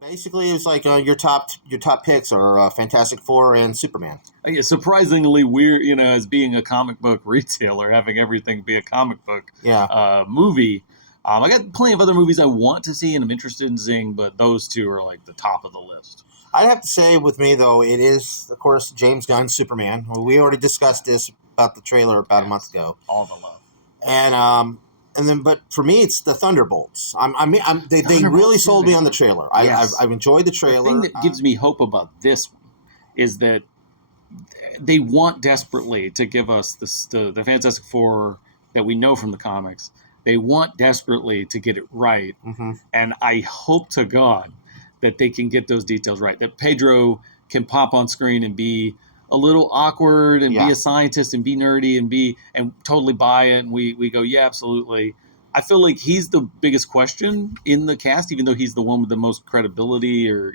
Basically, it's like your top picks are Fantastic Four and Superman. Yeah, surprisingly weird, as being a comic book retailer, having everything be a comic book movie. I got plenty of other movies I want to see and I'm interested in seeing, but those two are like the top of the list. I'd have to say with me, though, it is, of course, James Gunn's Superman. We already discussed this about the trailer about a month ago. All the love. And then, but for me, it's the Thunderbolts. They really sold me on the trailer. Yes. I've enjoyed the trailer. The thing that gives me hope about this one is that they want desperately to give us the Fantastic Four that we know from the comics. They want desperately to get it right. Mm-hmm. And I hope to God that they can get those details right. That Pedro can pop on screen and be a little awkward and be a scientist and be nerdy and totally buy it. And we go, yeah, absolutely. I feel like he's the biggest question in the cast, even though he's the one with the most credibility or,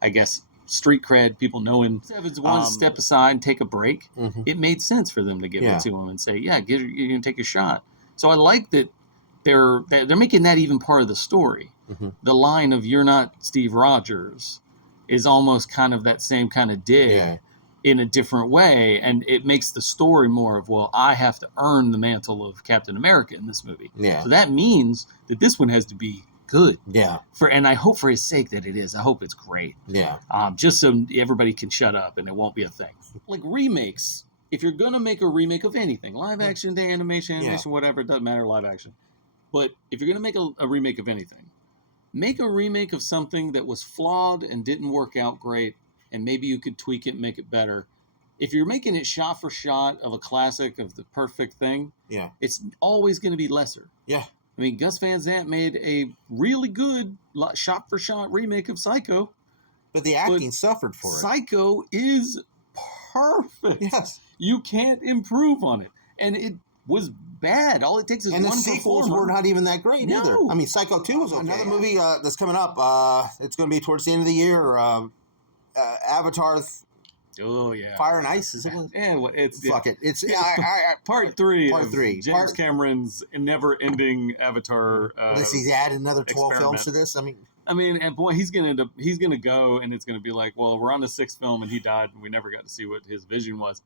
I guess, street cred. People know him. Evans wanted to step aside and take a break. Mm-hmm. It made sense for them to give it to him and say, yeah, you're going to take a shot. So I like that they're making that even part of the story. Mm-hmm. The line of "You're not Steve Rogers" is almost kind of that same kind of dig in a different way, and it makes the story more of, well, I have to earn the mantle of Captain America in this movie. Yeah. So that means that this one has to be good. Yeah. And I hope for his sake that it is. I hope it's great. Yeah. Just so everybody can shut up and it won't be a thing. Like remakes. If you're going to make a remake of anything, live action, animation, whatever, it doesn't matter, live action. But if you're going to make a remake of anything, make a remake of something that was flawed and didn't work out great, and maybe you could tweak it and make it better. If you're making it shot for shot of a classic of the perfect thing, it's always going to be lesser. Yeah. I mean, Gus Van Sant made a really good shot for shot remake of Psycho. But the acting suffered for it. Psycho is perfect. Yes. You can't improve on it. And it was bad. All it takes is one performer. And the sequels were not even that great either. I mean, Psycho 2 was okay. Another movie that's coming up. It's going to be towards the end of the year. Avatar. Fire and Ice, is it? Fuck it. It's part three. Part three. James Cameron's never-ending Avatar. Does he add another 12 films to this? I mean, and boy, he's gonna go, and it's gonna be like, well, we're on the 6th film, and he died, and we never got to see what his vision was.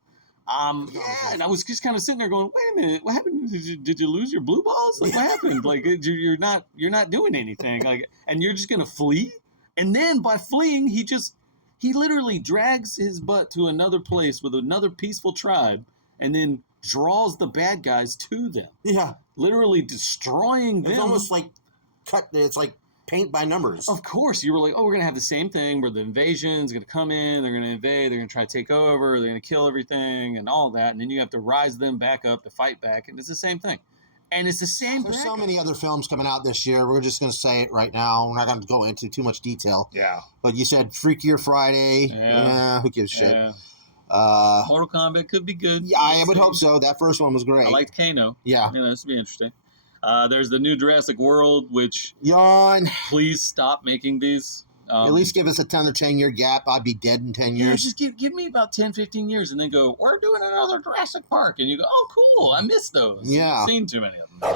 And I was just kind of sitting there going, wait a minute, what happened? Did you lose your blue balls? Like, what happened? Like, you're not doing anything. Like, and you're just gonna flee? And then by fleeing, he literally drags his butt to another place with another peaceful tribe, and then draws the bad guys to them. Yeah, literally destroying them. It's almost like it's like paint by numbers. Of course, you were like, oh, we're going to have the same thing where the invasion's going to come in, they're going to invade, they're going to try to take over, they're going to kill everything and all that, and then you have to rise them back up to fight back, and it's the same thing. And it's the same. There's so many other films coming out this year. We're just going to say it right now. We're not going to go into too much detail. Yeah. But you said Freakier Friday. Yeah. Who gives a shit? Yeah. Mortal Kombat could be good. Yeah, I would hope so. That first one was great. I liked Kano. Yeah. This would be interesting. There's the new Jurassic World, which... Yawn. Please stop making these. At least give us a 10 or 10-year gap. I'd be dead in 10 years. Just give me about 10, 15 years and then go, we're doing another Jurassic Park. And you go, oh, cool. I missed those. Yeah. I've seen too many of them.